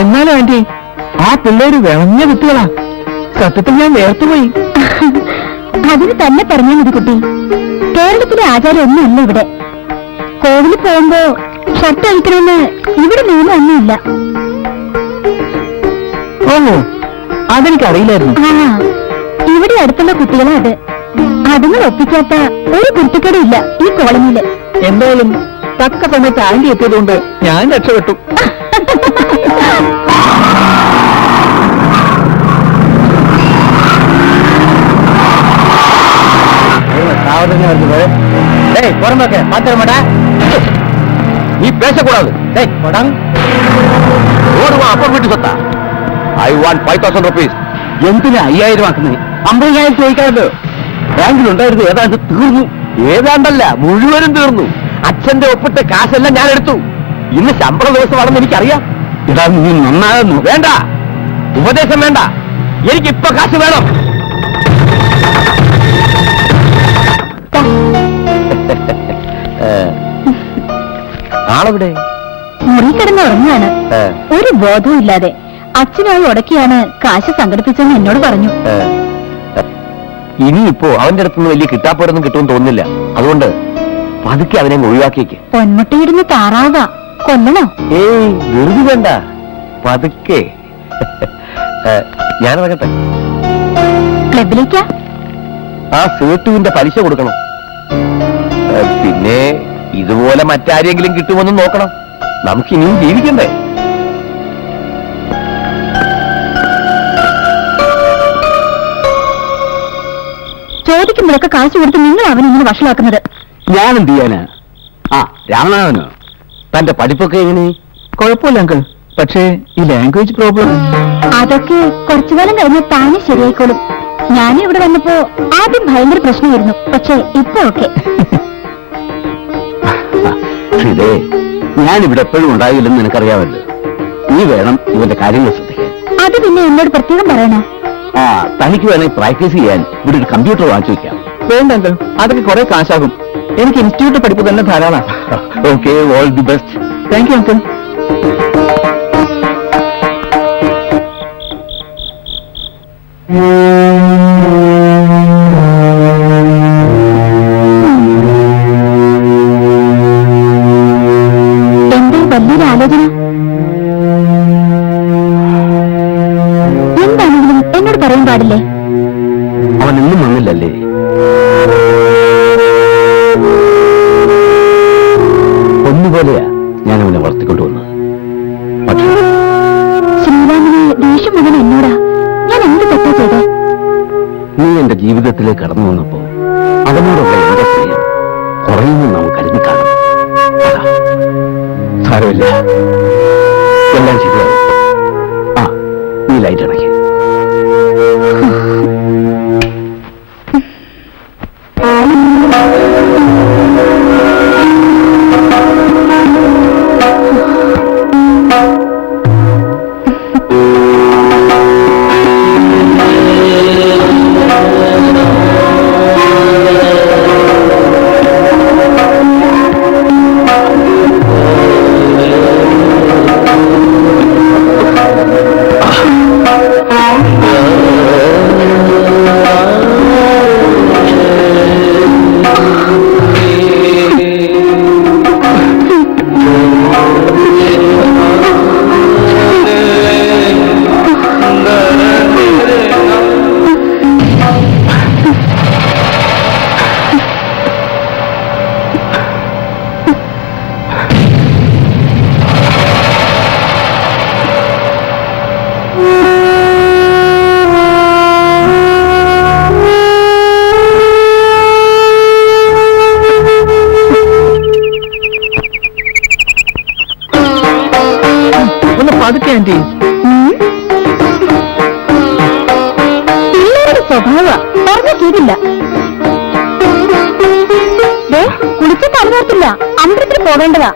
എന്നാലും ആന്റി ആ പിള്ളേര് വിളഞ്ഞ കുട്ടികളാ. സത്യത്തിൽ ഞാൻ വേർത്തുപോയി അതിന് തന്നെ പറഞ്ഞാൽ മതി കുട്ടി. കേരളത്തിലെ ആചാരം ഒന്നുമില്ല ഇവിടെ. കോവിലിൽ പോകുമ്പോ ഷർട്ട് അഴിക്കണമെന്ന് ഇവിടെ നിയമം ഒന്നുമില്ല ഓഹോ അതെനിക്കറിയില്ലായിരുന്നു. ആ ഇവിടെ അടുത്തുള്ള കുട്ടികളാ അത്. അതുങ്ങൾ ഒപ്പിക്കാത്ത ഒരു കുട്ടിക്കടയില്ല ഈ കോളനിയില് എന്തായാലും തക്ക സമയത്ത് ആന്റി എത്തിയതുകൊണ്ട് ഞാൻ രക്ഷപ്പെട്ടു சாவதுன்னு வருது டேய் புறம்போக்க பாத்திர மாட்டா நீ பேசக்கூடாது டேய் படம் ഓടുവാ അപ്പം വീട്ടു സ്വത്താ I want five thousand rupees എന്തിനാ അയ്യായിരം ആക്കുന്നത് അമ്പതിനായിരം ചോദിക്കാമല്ലോ ബാങ്കിലുണ്ടായിരുന്നു ഏതാണ്ട് തീർന്നു. ഏതാണ്ടല്ല മുഴുവനും തീർന്നു. അച്ഛന്റെ ഒപ്പിട്ട് കാശെല്ലാം ഞാൻ എടുത്തു. ഇന്ന് ശമ്പള ദിവസമാണെന്ന് എനിക്കറിയാം. ഇതാ നീ നന്നാകുന്നു. വേണ്ട. ഉപദേശം വേണ്ട. എനിക്ക് ഇപ്പൊ കാശ് വേണം. ആളെവിടെ? മുറി കിടന്ന് ഉറങ്ങാണ് ഒരു ബോധവും ഇല്ലാതെ അച്ഛനായി ഉടക്കിയാണ് കാശ് സംഘടിപ്പിച്ചെന്ന് എന്നോട് പറഞ്ഞു. ഇനിയിപ്പോ അവന്റെ അടുത്തുനിന്ന് വലിയ കിട്ടാപ്പോരൊന്നും കിട്ടുമെന്ന് തോന്നുന്നില്ല. അതുകൊണ്ട് പതുക്കെ അവനെ ഒഴിവാക്കിയേക്ക്. പൊന്മുട്ടയിടുന്ന താറാവ. കൊല്ലണോ? ഏയ് വെറുതെ വേണ്ട. പതുക്കെ. ഞാൻ ഇറങ്ങട്ടെ ക്ലബിലേക്കാ? ആ സേട്ടുവിന്റെ പലിശ കൊടുക്കണം. ഏ, പിന്നെ ഇതുപോലെ മറ്റാരെങ്കിലും കിട്ടുമെന്ന് നോക്കണം. നമുക്ക് ഇനിയും ജീവിക്കണ്ടേ? ചോദിക്കുമ്പോഴൊക്കെ കാശ് കൊടുത്ത് നിങ്ങൾ അവനിങ്ങനെ വഷളാക്കുന്നത്. ഞാൻ എന്ത് ചെയ്യാനാ ആ രാമനാഥനോ? തന്റെ പഠിപ്പൊക്കെ എങ്ങനെ? കുഴപ്പമില്ല അങ്കിൾ. പക്ഷേ ഈ ലാംഗ്വേജ് പ്രോബ്ലം അതൊക്കെ കുറച്ചു കാലം കഴിഞ്ഞ് താനെ ശരിയായിക്കോളും. ഞാൻ ഇവിടെ വന്നപ്പോ ആദ്യം ഭയങ്കര പ്രശ്നമായിരുന്നു. പക്ഷേ ഇപ്പൊ ഇതേ ഞാൻ ഇവിടെ എപ്പോഴും ഉണ്ടാകില്ലെന്ന് നിനക്കറിയാമല്ലോ. നീ വേണം ഇവന്റെ കാര്യങ്ങൾ ശ്രദ്ധിക്കാൻ. അത് പിന്നെ എന്നോട് പ്രത്യേകം പറയണോ? ആ തനിക്ക് വേണമെങ്കിൽ പ്രാക്ടീസ് ചെയ്യാൻ ഇവിടെ ഒരു കമ്പ്യൂട്ടർ വാങ്ങിച്ചു വെക്കാം. വേണ്ട അങ്കിൾ അതൊക്കെ കുറെ കാശാകും. എനിക്ക് ഇൻസ്റ്റിറ്റ്യൂട്ട് പഠിപ്പ് തന്നെ ധാരാളം. Okay all the best thank you uncle എന്താ അവൻ ഇന്നും വന്നില്ലല്ലേ? ഒന്നുപോലെയാ ഞാൻ അവനെ വളർത്തിക്കൊണ്ടുവന്നത് പക്ഷേ ശ്രീരാമന് ദേഷ്യം മുഴുവൻ എന്നോടാ. ഞാൻ എന്ത് തെറ്റാ ചെയ്തേ? നീ എന്റെ ജീവിതത്തിലേക്ക് കടന്നു വന്നപ്പോ അവനോടുള്ള എന്റെ സ്നേഹം കുറയുന്നു നാം കരുതി കാണും. സാരമില്ല. എല്ലാം ശരിയാവും ദേ, കുളിച്ച് പറഞ്ഞോർത്തില്ല. അമ്പലത്തിൽ പോകേണ്ടതാ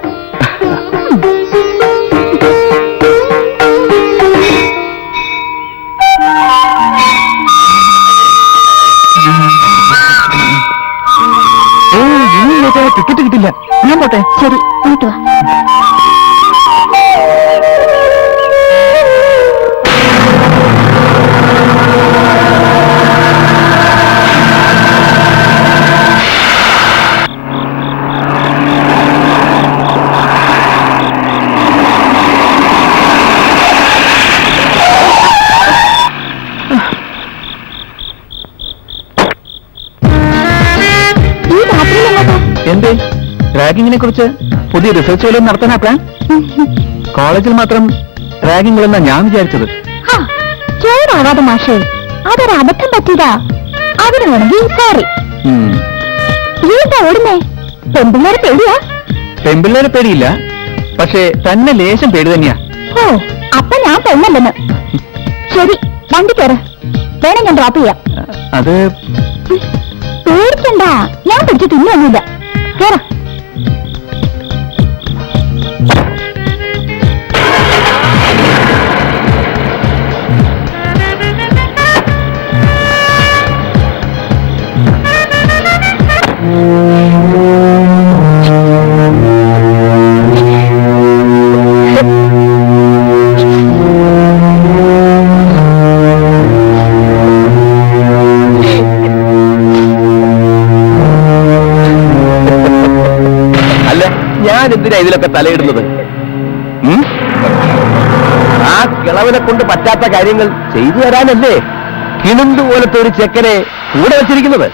ടിക്കറ്റ് കിട്ടില്ല. ഞാൻ പോട്ടെ. ശരി ഇങ്ങോട്ട് റാഗിങ്ങിനെ കുറിച്ച് പുതിയ റിസർച്ച് വല്ലതും നടത്താനാ പ്ലാൻ കോളേജിൽ മാത്രം റാഗിംഗ് ഉള്ളെന്നാ ഞാൻ വിചാരിച്ചത്. ചോറാവാതെ മാഷേ. അതൊരു അബദ്ധം പറ്റിയതാ. അതിന് വേണമെങ്കിൽ സോറി ഉം. ഓടുന്നേ. പെമ്പിള്ളേരെ പേടിയാ? പെമ്പിള്ളേരെ പേടിയില്ല. പക്ഷേ തന്നെ ലേശം പേടി തന്നെയാ. ഓ അപ്പൊ ഞാൻ പെണ്ണല്ലെന്ന്. ശരി വണ്ടി കയറ്. വേണം ഞാൻ ഡ്രോപ്പ് ചെയ്യാം. അത് പേടിക്കണ്ട. ഞാൻ പിടിച്ച് തിന്നൊന്നുമില്ല കേറ. ഞാൻ എന്തിനാ ഇതിലൊക്കെ തലയിടുന്നത്? ആ കിളവിനെ കൊണ്ട് പറ്റാത്ത കാര്യങ്ങൾ ചെയ്തു തരാനല്ലേ? കിണുണ്ട് പോലത്തെ ഒരു ചെക്കനെ കൂടെ വെച്ചിരിക്കുന്നത്?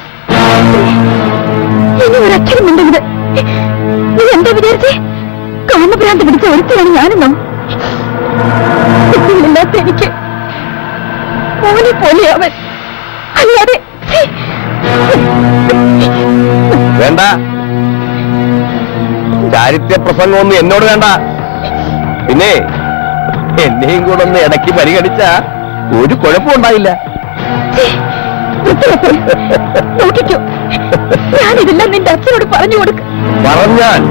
നീ എന്താ വിചാരിച്ചേ? കാമഭ്രാന്ത് പിടിച്ച ഒരുത്തരാണ് ഞാനെന്നോ. കുട്ടികളില്ലാത്ത എനിക്ക് മോനെ പോലെ അവൻ. അല്ലാതെ വേണ്ട. ചാരിത്യ പ്രസംഗമൊന്നും എന്നോട് വേണ്ട. പിന്നെ എന്നെയും കൂടെ ഒന്ന് ഇടയ്ക്ക് പരിഗണിച്ച ഒരു കുഴപ്പമുണ്ടായില്ല ഉണ്ടായില്ല. വൃത്തികെട്ടവൻ. നോക്കിക്കോ ഞാനിതെല്ലാം നിന്റെ അച്ഛനോട് പറഞ്ഞു കൊടുക്ക പറഞ്ഞാൽ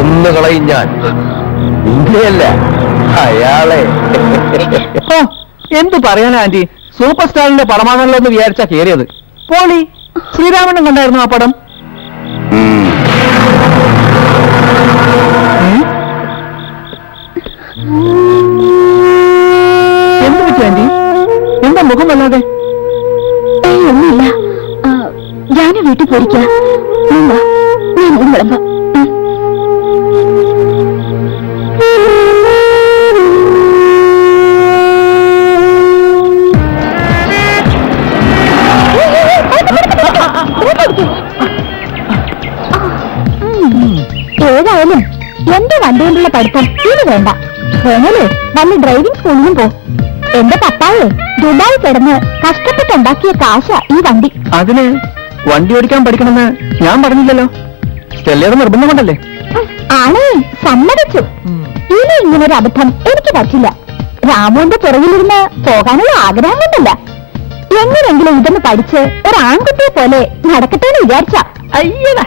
ഒന്നുകളയും ഞാൻ. നിന്നെയല്ല അയാളെ. എന്തു എന്ത് പറയാനാ ആന്റി? സൂപ്പർ സ്റ്റാറിന്റെ പടമാണല്ലോ എന്ന് വിചാരിച്ചാ കേറിയത് പോളി ശ്രീരാമണ്ണൻ കണ്ടായിരുന്നു ആ പടം? ആന്റി എന്താ മുഖം വല്ലാതെ? ഏയ് ഒന്നുമില്ല. ഞാൻ വീട്ടിൽ പോയിരിക്കാം. ഞാൻ വിളമ്പാം. ഏതായാലും എന്റെ വണ്ടി കൊണ്ടുള്ള പഠിത്തം ഇനി വേണ്ട. വേണല്ലേ വന്ന് ഡ്രൈവിംഗ് സ്കൂളിലും പോ. എന്റെ പപ്പായെ ദുബായി കിടന്ന് കഷ്ടപ്പെട്ടുണ്ടാക്കിയ കാശ ഈ വണ്ടി. അതിന് വണ്ടി ഓടിക്കാൻ പഠിക്കണമെന്ന് ഞാൻ പറഞ്ഞില്ലല്ലോ. സ്റ്റെല്ലയുടെ നിർബന്ധം കൊണ്ടല്ലേ? ആണേ സമ്മതിച്ചു. ഇനി ഇങ്ങനൊരു അബദ്ധം എനിക്ക് പറ്റില്ല. രാമുവിന്റെ പുറകിലിരുന്ന് പോകാനുള്ള ആഗ്രഹം കൊണ്ടല്ല എങ്ങനെയെങ്കിലും ഇതൊന്ന് പഠിച്ച് ഒരു ആൺകുട്ടിയെ പോലെ നടക്കട്ടെ എന്ന് വിചാരിച്ച. അയ്യടാ.